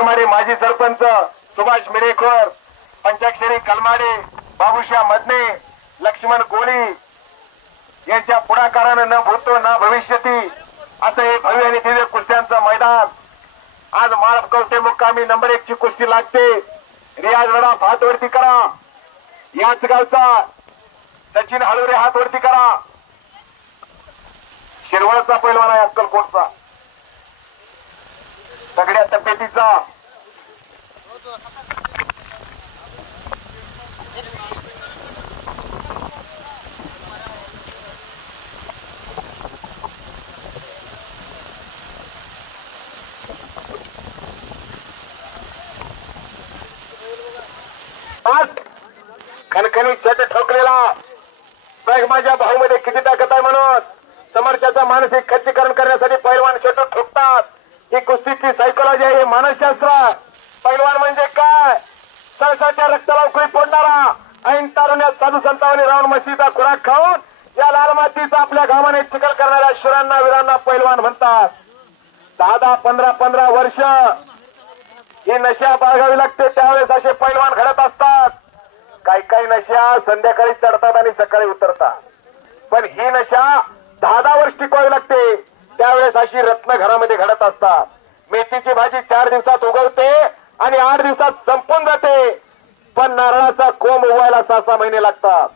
वाघमारे माजी सरपंच सुभाष मिरेखोर पंचाक्षरी कलमाडे बाबुशा मदने लक्ष्मण कोळी यांच्या पुढाकारानं न भूतो ना भविष्यती असं हे भव्य आणि दिव्य कुस्त्यांचं मैदान. आज माळप कवटे मुक्कामी नंबर एक ची कुस्ती लागते. रियाज लढा हात वरती करा. याच गावचा सचिन हळुरे हात वरती करा. शिरवळचा पैलवान आहे अक्कलकोटचा. सगळ्या तब्येतीचा आज खणखणी चट ठोकलेला. बघ माझ्या भाऊमध्ये किती ताकद आहे म्हणून. समोरच्याचं मानसिक खच्चीकरण करण्यासाठी पैलवान शेतून ठोकतात. ही कुस्तीची सायकोलॉजी आहे हे मानसशास्त्र पैलवान म्हणजे काय? सहसाच्या रक्ताला उकळी फोडणारा ऐन तारुण्यात साधू संतावणी रावण मस्तीचा खुराक खाऊन या लाल मातीचा आपल्या घामाने चिकल करणाऱ्या शुरांना वीरांना पैलवान म्हणतात. दहा दहा पंधरा पंधरा वर्ष ही नशा बाळगावी लागते त्यावेळेस असे पैलवान घडत असतात. काही काही नशा संध्याकाळी चढतात आणि सकाळी उतरतात. पण ही नशा दहा दहा वर्ष टिकवावी लागते. त्यावेळेस अशी रत्न घरामध्ये घडत असतात. मेथीची भाजी चार दिवसात उगवते आणि आठ दिवसात संपून जाते. पण नारळाचा कोंब उगवायला सहा सहा महिने लागतात.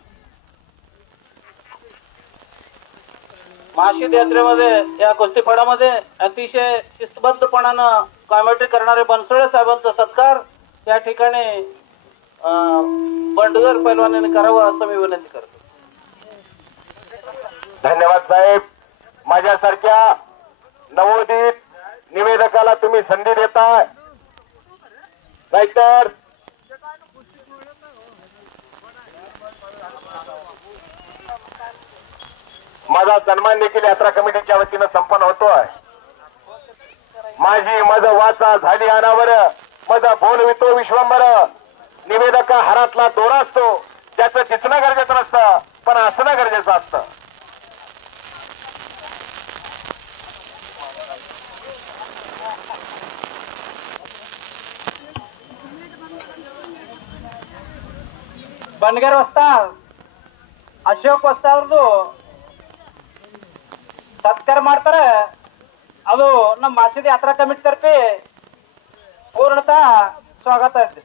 माशिद यात्रेमध्ये या कुस्तीफडामध्ये अतिशय शिस्तबद्धपणानं कॉमेंट्री करणारे बनसोडे साहेबांचा सत्कार या ठिकाणी बंडगर पैलवानाने करावा असं मी विनंती करतो. धन्यवाद साहेब. माझ्यासारख्या नवोदित निवेदकाला तुम्ही संधी देताय. नाहीतर माझा सन्मान देखील यात्रा कमिटीच्या वतीनं संपन्न होतोय. माझी मज वाचा झाली अनावर मज बोलवितो विश्वंबर निवेदका हारातला दोरा असतो त्याचं दिसणं गरजेचं नसतं पण असणं गरजेचं असतं. ಬನ್ಗೇರ್ ವಸ್ತಾ ಅಶೋಕ್ ವಸ್ತಾರ್ದು ಸತ್ಕಾರ ಮಾಡ್ತಾರೆ. ಅದು ನಮ್ಮ ಮಸೀದಿ ಯಾತ್ರಾ ಕಮಿಟ್ ತರ್ಪಿ ಪೂರ್ಣತಃ ಸ್ವಾಗತ ಇದೆ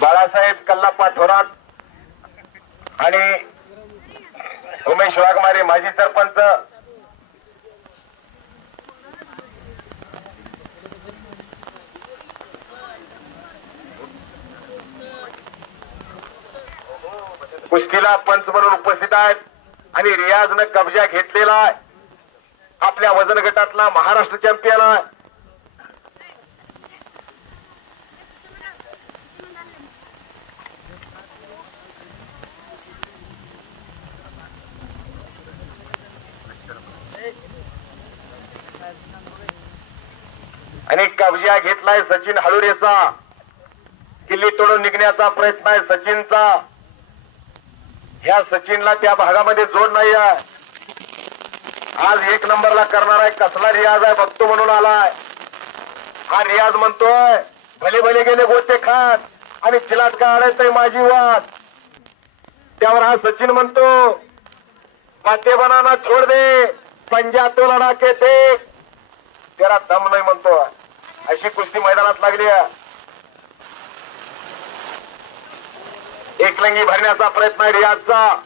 बाळासाहेब कल्लाप्पा थोरात आणि उमेश वाघमारे माजी सरपंच कुस्तीला पंच म्हणून उपस्थित आहेत. आणि रियाजनं कब्जा घेतलेला आहे. आपल्या वजन गटातला महाराष्ट्र चॅम्पियन आहे. आणि कब्जा घेतलाय सचिन हळुरेचा. किल्ली तोडून निघण्याचा प्रयत्न आहे सचिनचा. ह्या सचिनला त्या भागामध्ये जोड नाही आहे. आज एक नंबरला करणार आहे. कसला रियाज आहे बघतो म्हणून आलाय. हा रियाज म्हणतोय भले भले गेले गोटे खात आणि चिलाट का आणायचंय माझी वाट त्यावर हा सचिन म्हणतो बाते बनाना छोड दे पंजा तो लढा के देख. त्याला दम नाही म्हणतो अशी कुस्ती मैदानात लागली आहे. एकलंगी भरण्याचा प्रयत्न आहे रियाजचा.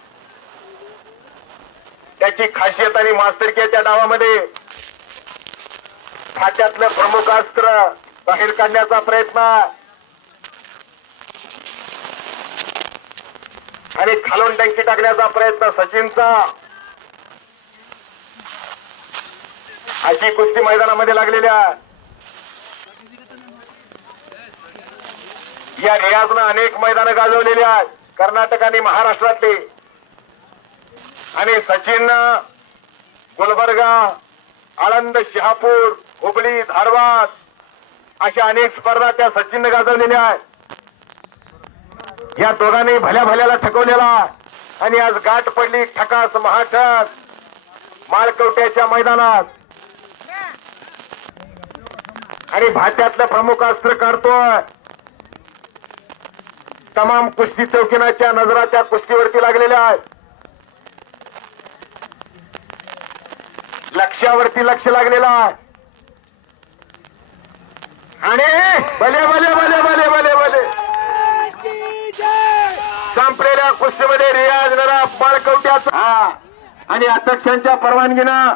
त्याची खासियत आणि मास्तरकी त्या डावामध्ये. खात्यातलं प्रमुख अस्त्र बाहेर काढण्याचा प्रयत्न. आणि खालून टंकी टाकण्याचा प्रयत्न सचिनचा. अशी कुस्ती मैदानामध्ये लागलेल्या या रियाजनं अनेक मैदानं गाजवलेली आहेत. कर्नाटक आणि महाराष्ट्रातली. आणि सचिन गुलबर्गा आळंद शहापूर हुबळी धारवाड अशा अनेक स्पर्धा त्या सचिननं गाजवलेल्या आहेत. या दोघांनी भल्या भल्याला ठकवलेला आणि आज गाठ पडली ठकास महाठक. माळकवट्याच्या मैदानात. आणि भात्यातलं प्रमुख अस्त्र काढतोय. तमाम कुस्ती चौकीनाच्या नजरा त्या कुस्तीवरती लागलेल्या आहेत. लक्ष्यावरती लक्ष लागलेलं आहे. आणि भले भले भले भले भले भले. संपलेल्या कुस्तीमध्ये रियाज जरा बाळकवट्याचा. हा. आणि अध्यक्षांच्या परवानगीनं